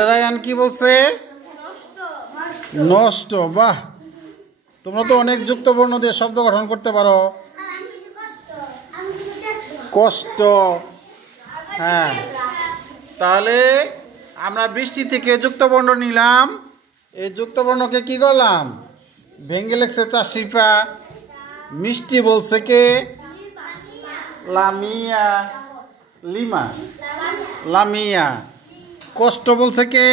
Ryan কি বলছে? নষ্ট। বাহ, তোমরা তো অনেক যুক্ত বর্ণ দিয়ে শব্দ গঠন করতে পারো। কষ্ট। হ্যাঁ, তাহলে আমরা বৃষ্টি থেকে যুক্ত বর্ণ নিলাম। এই যুক্ত বর্ণকে কি করলাম? ভেঙ্গে লেখছে তাশরিফা। মিষ্টি বলছে কে? লামিয়া। লিমা। লামিয়া। কষ্ট বলছে কে?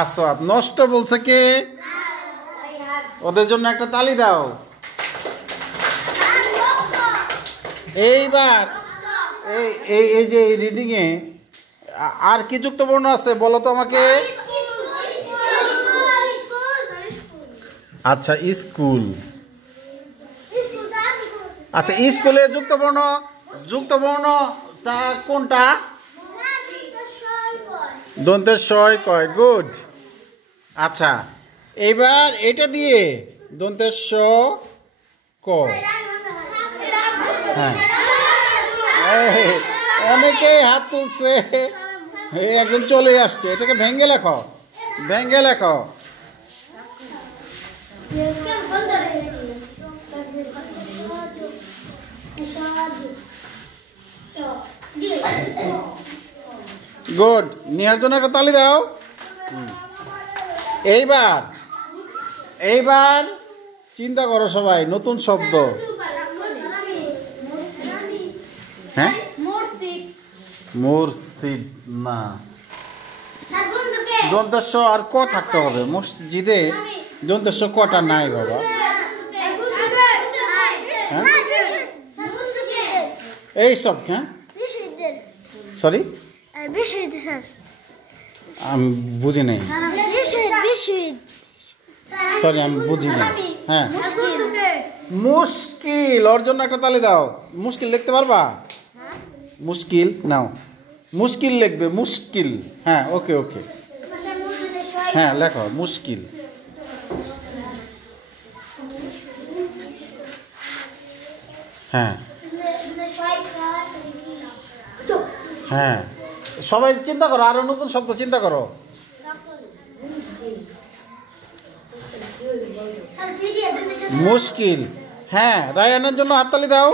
আসাদ। নষ্ট বলছে কে? ওদের জন্য একটা তালি দাও। এইবার এই যে রিডিং এ আর কি যুক্ত বর্ণ আছে বলো তো আমাকে। আচ্ছা, স্কুল। আচ্ছা, স্কুলে যুক্ত বর্ণটা কোনটা? দন্তের শয় কয়। গুড। আচ্ছা, এবার এটা দিয়ে দন্তের স ক। হ্যাঁ, অনেকেই হাত তুলছে, একজন চলে আসছে। এটাকে ভেঙ্গে লেখো, ভেঙ্গে লেখো। গুড। নেওয়ার জন্য একটা তালি দাও। এইবার চিন্তা করো সবাই, নতুন শব্দ। হ্যাঁ, মুর্শিদ না, দন্তস্ব আর ক থাকতে হবে। মসজিদে দন্তস্ব কটা নাই বাবা। হ্যাঁ, এই সব। হ্যাঁ, সরি, আমি বুঝি নাই। সরি, আমি বুঝি নাই। হ্যাঁ, মুশকিল। ওর জন্য একটা তালি দাও। মুশকিল লিখতে পারবা? মুশকিল নাও। মুশকিল লিখবে, মুশকিল। হ্যাঁ, ওকে ওকে। হ্যাঁ, লেখো মুশকিল। হ্যাঁ হ্যাঁ, সবাই চিন্তা করো, আরো নতুন শব্দ চিন্তা করো। মুশকিল। হ্যাঁ, রায়ানের জন্য হাততালি দাও।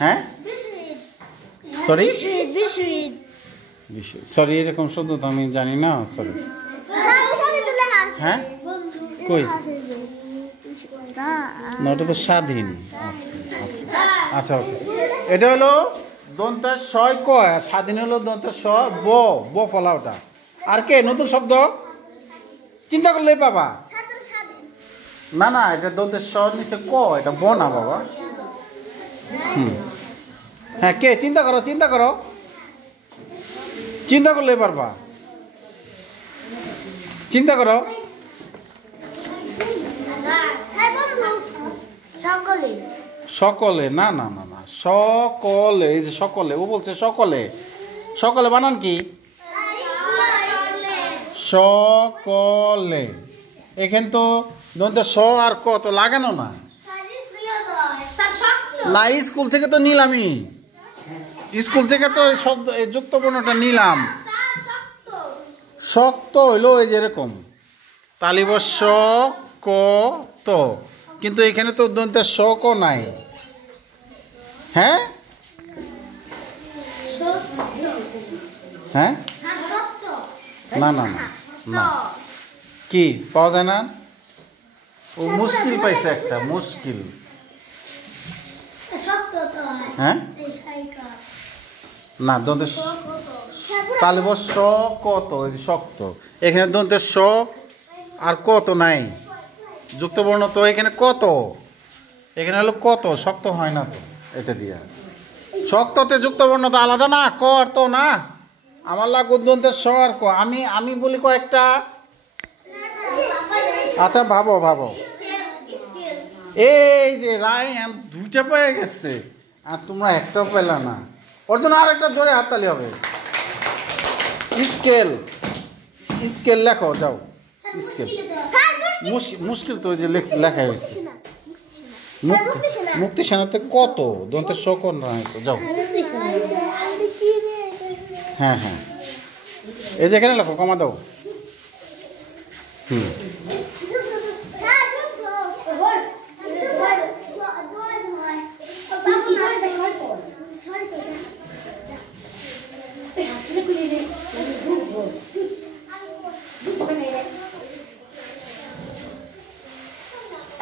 হ্যাঁ, সরি সরি, এরকম শব্দ তো আমি জানি না। সরি। হ্যাঁ, কই না, ওটা তো স্বাধীন। আচ্ছা আচ্ছা আচ্ছা, ওকে। এটা হলো দন্তের শয় ক, আর স্বাধীন হলো দন্তের স ব। ব ফলা ওটা। আর কে নতুন শব্দ চিন্তা করলেই বাবা। না না, এটা দন্তের স নিচে ক, এটা ব না বাবা। হ্যাঁ, কে চিন্তা করো, চিন্তা করো, চিন্তা করলেই পারবা। চিন্তা করো। সকলে। না না না না, সকলে। এই যে সকলে, ও বলছে সকলে। সকলে বানান কি? সকলে। এখানে তো দন্তের স আর ক তো লাগানো না। না, স্কুল থেকে তো নিলামই। স্কুল থেকে তো শব্দ এই যুক্ত বর্ণটা নিলাম। শক্ত হইলো এই যে এরকম তালিব স ক ত, কিন্তু এখানে তো দন্তের স ক নাই। হ্যাঁ হ্যাঁ, না না না না, কি পাওয়া যায় না? ও মুশকিল পাইছে একটা, মুশকিল। হ্যাঁ, না, দন্তের তালিব স কত শক্ত। এখানে দন্তের স আর কত নাই, যুক্ত বর্ণ তো এখানে কত। এখানে হলো কত, শক্ত হয় না তো এটা দিয়া। শক্ততে যুক্ত বর্ণ তো আলাদা না, ক আর তো না। আমার লাগবে দন্তের স আর ক। আমি বলি কয়েকটা। আচ্ছা, ভাবো ভাবো। এই যে রায়ান দুইটা পেয়ে গেছে আর তোমরা একটাও পেলা না। ওর জন্য আর একটা জোরে হাততালি হবে। স্কেল। স্কেল লেখো, যাও। স্কেল। মুশকিল তো যে লেখা হয়েছে। মুক্তি সেনাতে কত দন্তের সকন, যাও। হ্যাঁ হ্যাঁ, এই যে এখানে লেখো, কমা দাও। হুম,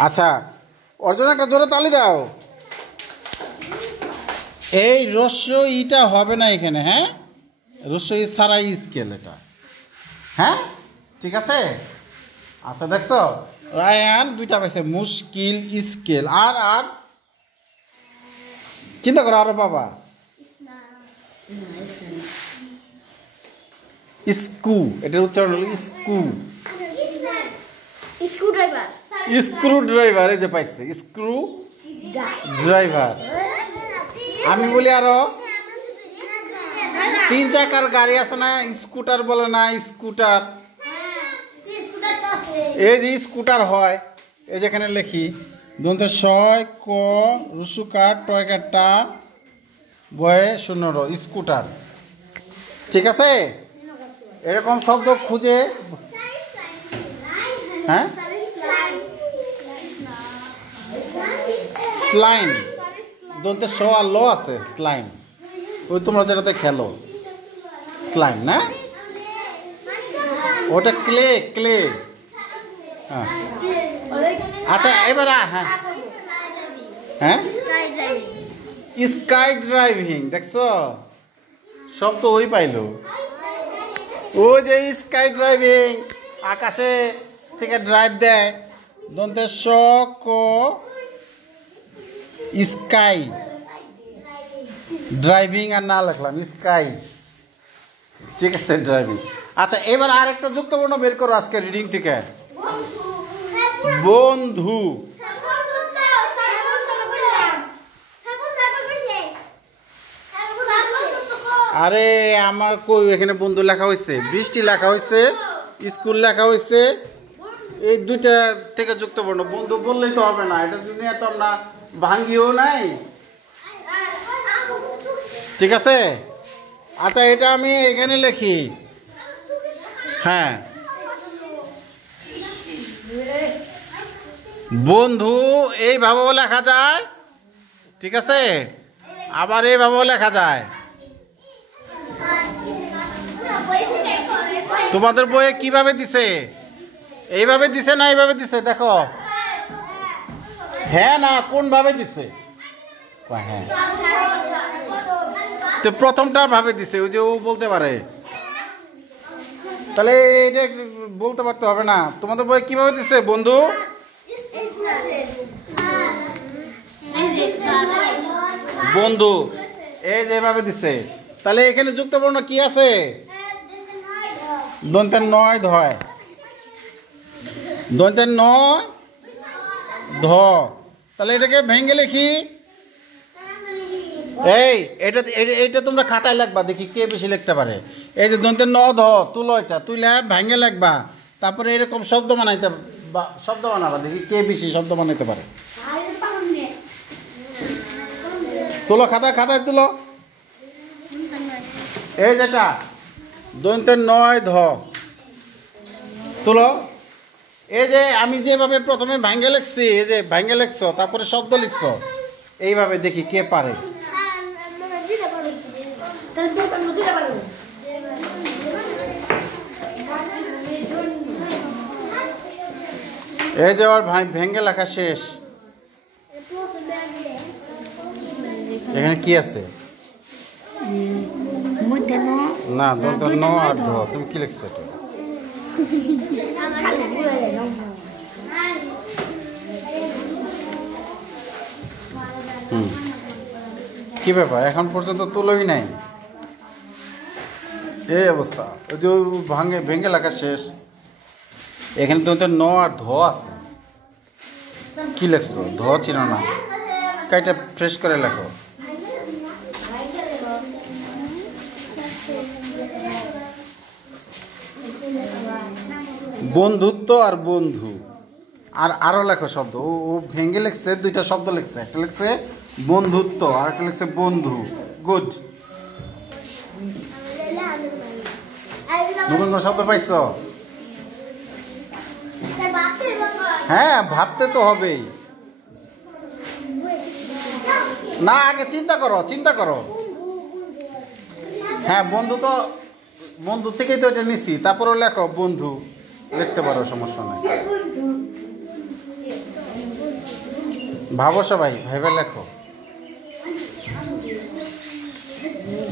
আচ্ছা, ওর জন্য একটা জোরে তালি দাও। এই রস্য ইটা হবে না এখানে, হ্যাঁ, রস্য ই ছাড়া স্কেল এটা, হ্যাঁ, ঠিক আছে। আচ্ছা দেখছো, রায়ান দুইটা পাইছে, মুশকিল, স্কেল, আর আর চিন্তা করো আরো বাবা, স্কু, এটার উচ্চারণ হলো স্কু, স্ক্রু ড্রাইভার, এই যে পাইছে স্ক্রু ড্রাইভার। আমি বলি আরো, 3 চাকার গাড়ি আছে না, স্কুটার বলে না, স্কুটার, এই যে স্কুটার হয়, এই যেখানে লিখি দন্তে ছয় ক রুসুকার টয়কাটা বয়ে শূন্য র, স্কুটার, ঠিক আছে। এরকম শব্দ খুঁজে, হ্যাঁ, স্লাইম, দন্তে স আর ল আছে, স্লাইম, ওই তোমরা যেটাতে খেলো, স্লাইম না, ওটা ক্লে, ক্লে, হ্যাঁ। আচ্ছা এবার হ্যাঁ হ্যাঁ, স্কাই ড্রাইভিং, দেখছো সব তো ওই পাইলো, ওই যে স্কাই ড্রাইভিং, আকাশে থেকে ড্রাইভ দেয়, দন্তে স ক স্কাই ড্রাইভিং, আর না লিখলাম স্কাই, ঠিক আছে, ড্রাইভিং। আচ্ছা এবার আর একটা যুক্তবর্ণ বের করো আজকে রিডিং থেকে, বন্ধু, আরে আমার কই এখানে বন্ধু লেখা হয়েছে, বৃষ্টি লেখা হয়েছে, স্কুল লেখা হয়েছে, এই দুইটা থেকে যুক্তবর্ণ, বন্ধু বললেই তো হবে না, এটা দুনিয়া তো আমরা ভাঙ্গিও নাই, ঠিক আছে। আচ্ছা এটা আমি এখানে লিখি, হ্যাঁ, বন্ধু এইভাবেও লেখা যায়, ঠিক আছে, আবার এইভাবেও লেখা যায়। তোমাদের বইয়ে কিভাবে দিছে, এইভাবে দিছে না এইভাবে দিছে, দেখো, হ্যাঁ না কোন ভাবে দিছে, হ্যাঁ, তো প্রথমটার ভাবে দিছে, ওই যে ও বলতে পারে, তাহলে এটা বলতে পারতে হবে না। তোমাদের বই কিভাবে দিছে বন্ধু, বন্ধু এই যেভাবে দিছে, তাহলে এখানে যুক্তবর্ণ কি আছে, দন্তের নয় ধয়, দন্তের নয় ধ, তাহলে এটাকে ভেঙে লিখি, এই এটা এইটা তোমরা খাতায় লিখবা, দেখি কে বেশি লিখতে পারে। এই যে দন্তের ন ধ, তুলো, এটা তুইলে ভেঙে লিখবা, তারপরে এরকম শব্দ বানাইতে, শব্দ বানাবা, দেখি কে বেশি শব্দ বানাইতে পারে। তুলো, খাতায় খাতায় তুলো, এই যেটা দন্তের নয় ধ, তুলো, এই যে আমি যেভাবে প্রথমে ভাঙ্গে লিখছি, এই যে ভাঙ্গে লিখছো, তারপরে শব্দ লিখছো, এইভাবে দেখি কে পারে। এই যে ওর ভেঙ্গে লেখা শেষ, এখানে কি আছে, না দন্তের ন আর ধ, তুমি কি লিখছো এটা, কি ব্যাপার এখন পর্যন্ত তুলোই নাই, এই অবস্থা, ওই যে ভেঙে লেখা শেষ, এখানে তো ন আর ধ আছে, কি লেখছো, ধ চিনো না, কাইটা ফ্রেশ করে লেখো। বন্ধুত্ব আর বন্ধু, আর আরো লেখো শব্দ, ও ভেঙে লিখছে, দুইটা শব্দ লিখছে, একটা লিখছে বন্ধুত্ব আর একটা লিখছে বন্ধু, গুড। নতুন কোনো শব্দ পাইছো? হ্যাঁ, ভাবতে তো হবেই। না, আগে চিন্তা করো। হ্যাঁ, বন্ধু থেকেই তো এটা নিছি। তারপরেও লেখো বন্ধু, লিখতে পারো, সমস্যা নাই। ভাবো সবাই, ভেবে লেখো।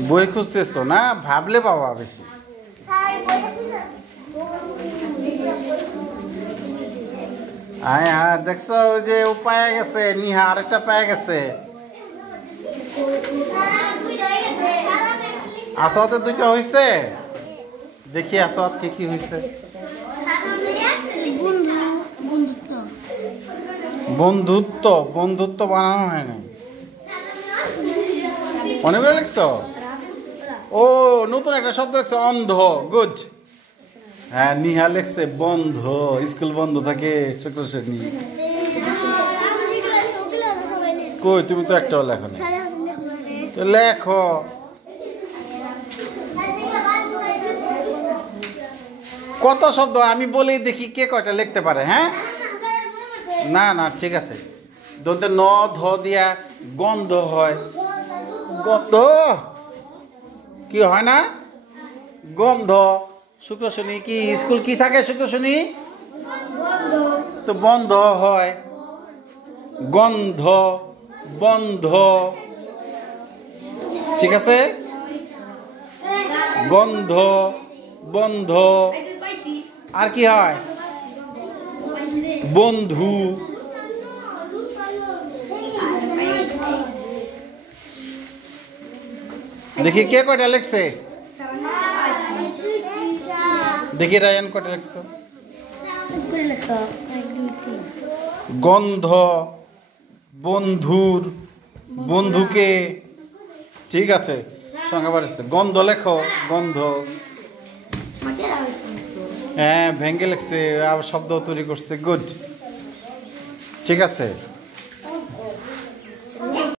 বই খুঁজতেছো না? ভাবলে পাবা বেশি। হ্যাঁ, দেখছো ওই যে ও পায়ে গেছে, নিহা আরেকটা পায়ে গেছে। আসওয়াতের 2টা হয়েছে। দেখি আসওয়াত কি হয়েছে। বন্ধুত্ব বানানো হয় না। অনেকগুলো লিখছো? ও, নতুন একটা শব্দ লিখছো, অন্ধ। গুড। হ্যাঁ, নিহা লিখছে বন্ধ। স্কুল বন্ধ থাকে শুক্র শনি। কই, তুমি তো একটাও লেখো না। তো লেখো। কত শব্দ আমি বলি, দেখি কে কয়টা লিখতে পারে। হ্যাঁ, না ঠিক আছে। দন্তে ন ধ দিয়া গন্ধ হয়। গন্ধ কি হয় না? গন্ধ। শুক্র শনি কি স্কুল কি থাকে? শুক্র শনি তো বন্ধ হয়। গন্ধ, বন্ধ। ঠিক আছে, গন্ধ, বন্ধ। আর কি হয়? বন্ধু। দেখি কে কয়টা লিখছে। দেখি রায়ান কয়টা লিখছো। গন্ধ, বন্ধুর, বন্ধুকে। ঠিক আছে, সংখ্যা বাড়ছে। গন্ধ লেখো, গন্ধ। হ্যাঁ, ভেঙ্গে লিখছে, আবার শব্দ তৈরি করছে। গুড, ঠিক আছে।